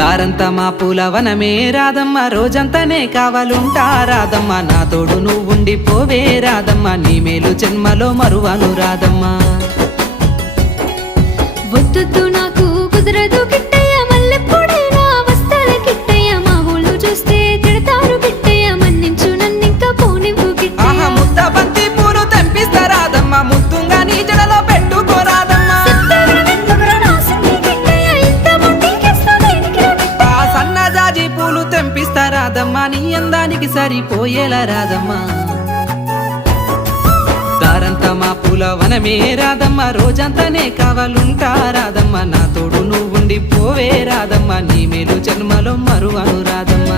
దారంతా మా పూలవనమే రాధమ్మ, రోజంతానే కావాలుంటా రాధమ్మ, నా తోడు నువ్వుండి పోవే రాధమ్మ, నీ మేలు జన్మలో మరువను రాధమ్మ. వద్దు నాకు కుదరదు కిట్టయ్య, మల్లెప్పుడైనా వస్తాల కిట్టయ్య, మా ఊళ్ళు చూస్తే తిడతారు కిట్టయ్య, మన్నించు నన్నింకా పోనివ్వు కిట్టయ్య. ముద్ద బంతి పూలు తెంపిస్తా రాధమ్మ, ముద్దుగా నీ జడలో పెట్టుకోరాదమ్మ. సన్నజాజి పూలు తెంపిస్తా రాధమ్మ, నీ అందానికి సరిపోయేలా రాధమ్మ. దారంతా మా పూలవనమే రాధమ్మ, రోజంతానే కావాలుంటా రాధమ్మ, నా తోడు నువ్వుండి పోవే రాధమ్మ, నీ మేలు జన్మలో మరువను రాధమ్మ.